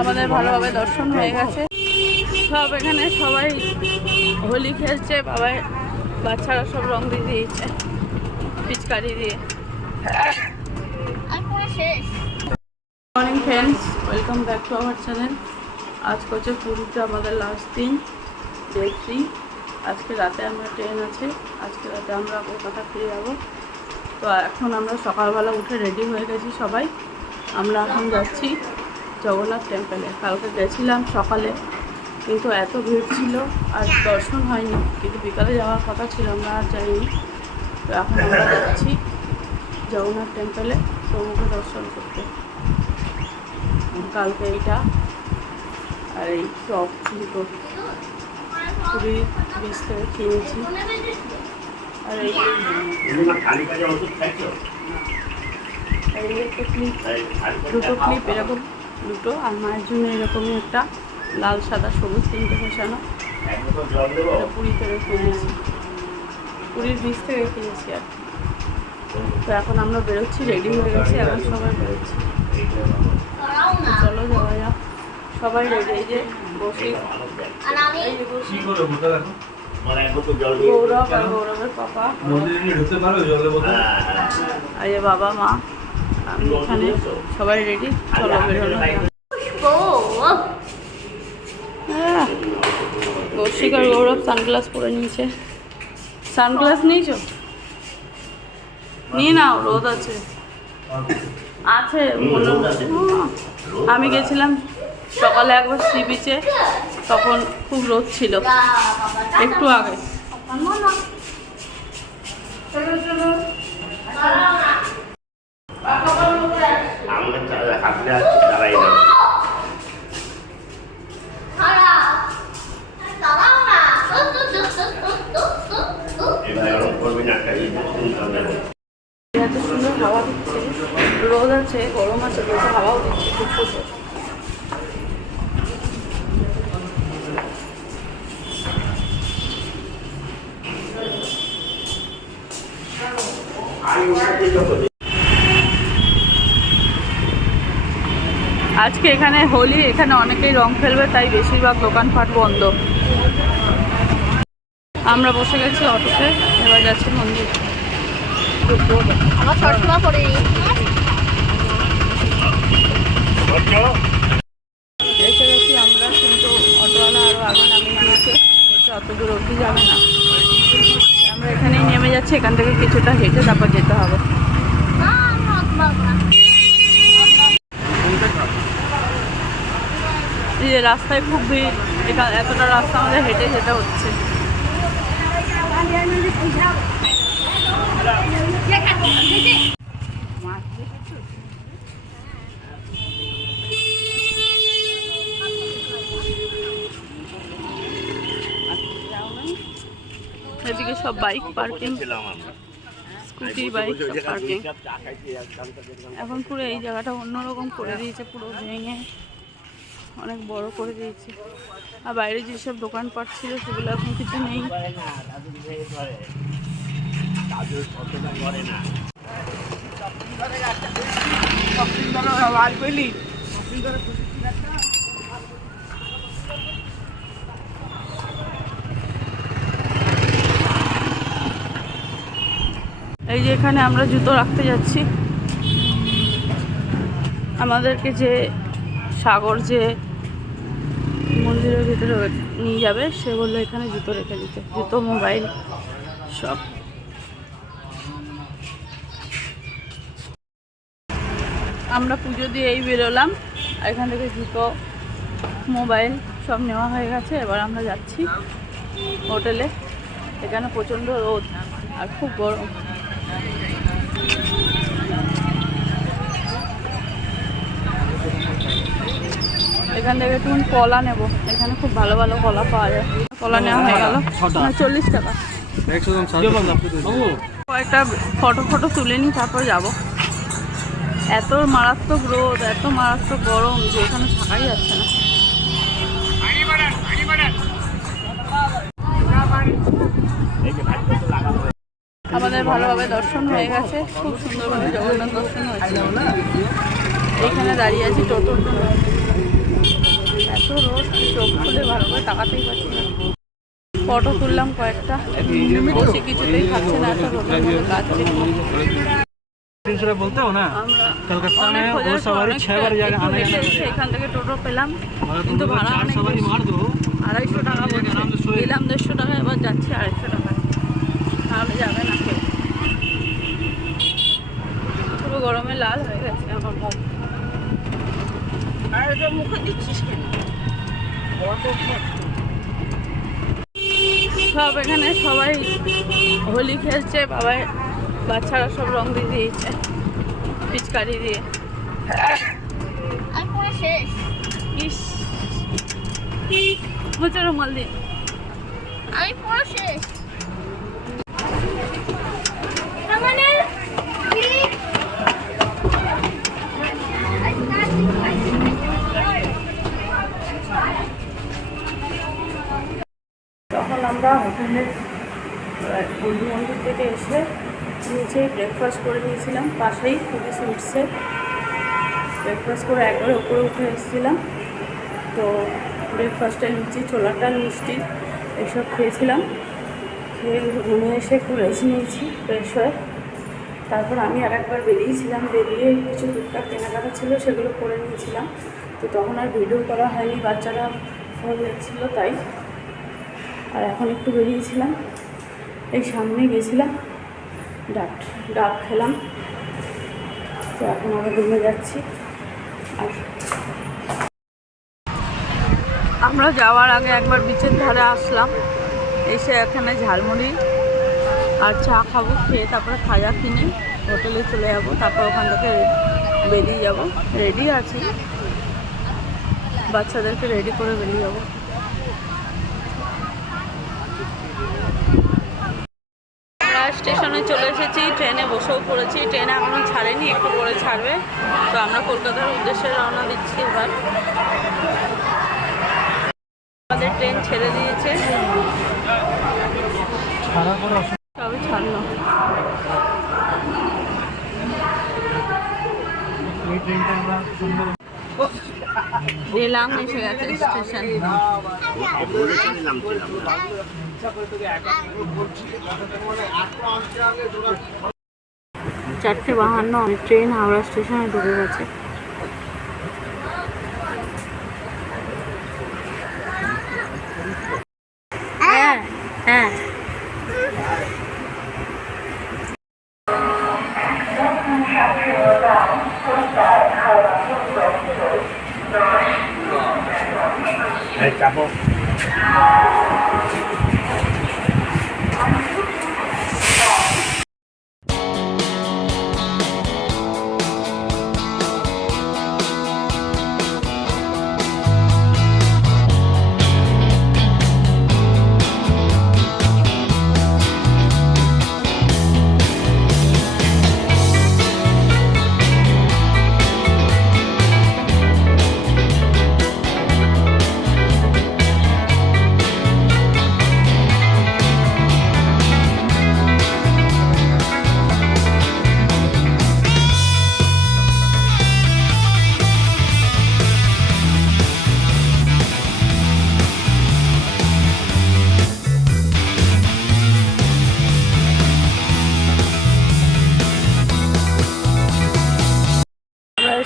আমাদের ভালোভাবে দর্শন হয়ে গেছে। সব এখানে সবাই হোলি খেলছে, বাবাই বাচ্চারা সব রং দিয়ে দিয়েছে পিচকারি দিয়ে। Morning friends, welcome back to our channel. আজকে হচ্ছে পুরীতে আমাদের লাস্ট দিন, ডে 3। আজকে রাতে আমরা ট্রেন আছে, আজকে রাতে আমরা কলকাতা ফিরে যাবো। তো এখন আমরা সকালবেলা উঠে রেডি হয়ে গেছি সবাই। আমরা এখন যাচ্ছি জগন্নাথ টেম্পলে। কালকে গেছিলাম সকালে, কিন্তু এত ভিড় ছিল আর দর্শন হয়নি, কিন্তু বিকালে যাওয়ার কথা ছিল, আমরা আর যাইনি। তো এখন আমরা যাচ্ছি জগন্নাথ টেম্পলে প্রভুকে দর্শন করতে। কালকে এইটা আর এই টপ দুটো পুরীর বীজ থেকে কিনেছি। আর এই একটা ক্লিপ, দুটো ক্লিপ এরকম দুটো, আর মায়ের জন্য এরকমই একটা লাল সাদা সবুজ তিনটে বসানো, পুরী থেকে কিনেছি, পুরীর বীজ থেকে কিনেছি আর কি। তো এখন আমরা বেরোচ্ছি, রেডি হয়ে গেছি, এখন সবাই বেরোচ্ছি। চলো যাওয়া যাক, সবাই রেডি। এই যে বসি, গৌরব আর গৌরবের পাপা, আর যে বাবা মা, আমি এখানে, সবাই রেডি। চলো বেরোনো। কৌশিক আর গৌরব সানগ্লাস পরে নিয়েছে। সানগ্লাস নিয়েছো? নিয়ে নাও, রোদ আছে আছে। আমি গেছিলাম সকালে একবার সি বিচে, তখন খুব রোদ ছিল একটু আগে। এত সুন্দর হাওয়া দিচ্ছে, রোদ আছে, গরম আছে, বলতে হাওয়াও দিচ্ছে খুব সুন্দর। আজকে এখানে হোলি, এখানে অনেকেই রং খেলবে, তাই বেশিরভাগ দোকানপাট বন্ধ। আমরা বসে গেছি অটোতে, এবার যাচ্ছি মন্দির। আমার চশমা পরে এসে গেছি আমরা, কিন্তু অটোওয়ালা আরও আগে নামিয়ে দিয়েছে, বলছে অত দূর অবধি যাবে না। আমরা এখানেই নেমে যাচ্ছি, এখান থেকে কিছুটা হেঁটে তারপর যেতে হবে। এই যে রাস্তায় খুব ভিড়, এখানে এতটা রাস্তা আমাদের হেঁটে যেতে হচ্ছে। এদিকে সব বাইক পার্কিং, স্কুটি বাইক সব পার্কিং। এখন পুরো এই জায়গাটা অন্যরকম করে দিয়েছে, পুরো ভেঙে অনেক বড় করে দিয়েছে। আর বাইরে যেসব দোকানপাট ছিল সেগুলো এখন কিছু নেই। এই যে এখানে আমরা জুতো রাখতে যাচ্ছি। আমাদেরকে যে সাগর যে মন্দিরের ভিতরে নিয়ে যাবে, সে বললো এখানে জুতো রেখে দিতে, জুতো মোবাইল সব। আমরা পুজো দিয়ে এই বেরোলাম, আর এখান থেকে জুতো মোবাইল সব নেওয়া হয়ে গেছে। এবার আমরা যাচ্ছি হোটেলে। এখানে প্রচণ্ড রোদ আর খুব গরম। এখান থেকে একটু কলা নেব, এখানে খুব ভালো ভালো কলা পাওয়া যায়। কলা নেওয়া হয়ে গেল 40 টাকা। কয়েকটা ফটো তুলে নিই, তারপর যাব। এত মারাত্মক রোদ, এত মারাত্মক গরম যে এখানে থাকাই যাচ্ছে না। আমাদের ভালোভাবে দর্শন হয়ে গেছে, খুব সুন্দরভাবে জগন্নাথ দর্শন হয়েছে। এইখানে দাঁড়িয়ে আছি টোটোর জন্য। রোদ, চোখ খুলে ভালো করে তাকাতেই পারছি না। ফটো তুললাম কয়েকটা, বসে কিছুতেই খাচ্ছে না, এত রোদের মধ্যে কাটছে। बोलते हो ना कलकत्ता में वो सवारी 6 बार जाने आने এখান থেকে টোটো পেলাম, কিন্তু ভাড়া অনেক বেশি। 250 টাকা বলছে, দিলাম 150 টাকা, এবার যাচ্ছি 250 টাকা, তাহলে যাবে না কেউ। পুরো গরমে লাল হয়ে গেছে আমার মুখ। আর এটা মুখে দিচ্ছিস কেন? সব এখানে সবাই হোলি খেলছে, বাবাই বাচ্চারা সব রং দিয়ে দিয়েছে পিচকারি দিয়ে। ইস হচ্ছে রুমাল দিয়ে। আমি পুরো শেষ। তখন আমরা হোটেলের বন্ধু মন্দির থেকে এসে নিচেই ব্রেকফাস্ট করে নিয়েছিলাম, পাশেই খুবই সুইটসে ব্রেকফাস্ট করে একবারে উপরে উঠে এসেছিলাম। তো ব্রেকফাস্টে লুচি, ছোলার ডাল, মিষ্টি এসব খেয়েছিলাম। খেয়ে রুমে এসে একটু রেস্ট নিয়েছি ফ্রেশ হয়ে। তারপর আমি আর একবার বেরিয়েছিলাম, বেরিয়ে কিছু টুকটাক কেনাকাটা ছিল সেগুলো করে নিয়েছিলাম। তো তখন আর ভিডিও করা হয়নি, বাচ্চারা ফোন দেখছিল তাই। আর এখন একটু বেরিয়েছিলাম, এই সামনে গেছিলাম, ডাব খেলাম। তো এখন আমরা রুমে যাচ্ছি। আর আমরা যাওয়ার আগে একবার বিচের ধারে আসলাম, এসে এখানে ঝালমুড়ি আর চা খাবো, খেয়ে তারপরে খাজা কিনে হোটেলে চলে যাবো। তারপর ওখান থেকে বেরিয়ে যাব, রেডি আছি, বাচ্চাদেরকে রেডি করে বেরিয়ে যাবো। স্টেশনে চলে এসেছি, ট্রেনে বসেও পড়েছি। ট্রেনে এখনও ছাড়েনি, একটু পরে ছাড়বে। তো আমরা কলকাতার উদ্দেশ্যে রওনা দিচ্ছি। এবার আমাদের ট্রেন ছেড়ে দিয়েছে, সবই ছাড়লো। রেলাম এসে গেছে স্টেশন। 4:52 ট্রেন হাওড়া স্টেশনে ঢুকে গেছে। হ্যাঁ হ্যাঁ, চাপো।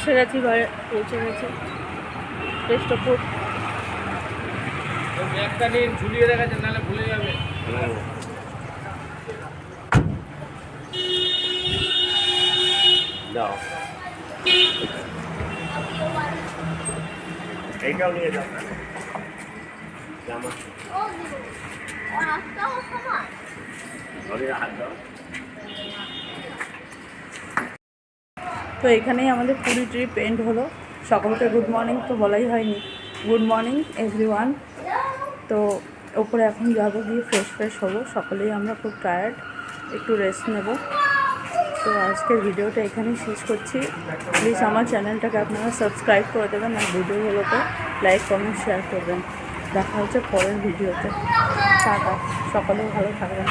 এসে গেছি, পৌঁছে গেছি টেস্টপুর। একটা দিন ঝুলিয়ে রেখেছে, নাহলে ভুলে যাবে। যাও, এইটাও নিয়ে যাও। জামা হাত দাও। তো এখানেই আমাদের পুরী ট্রিপ এন্ড হলো। সকলকে গুড মর্নিং তো বলাই হয়নি, গুড মর্নিং এভরিওয়ান। তো ওপরে এখন যাবো, গিয়ে ফ্রেশ হবো। সকলেই আমরা খুব টায়ার্ড, একটু রেস্ট নেব। তো আজকের ভিডিওটা এখানেই শেষ করছি। প্লিজ আমার চ্যানেলটাকে আপনারা সাবস্ক্রাইব করে দেবেন, আর ভিডিওগুলোকে লাইক, কমেন্ট, শেয়ার করবেন। দেখা হচ্ছে পরের ভিডিওতে। টাটা, সকলেও ভালো থাকবেন।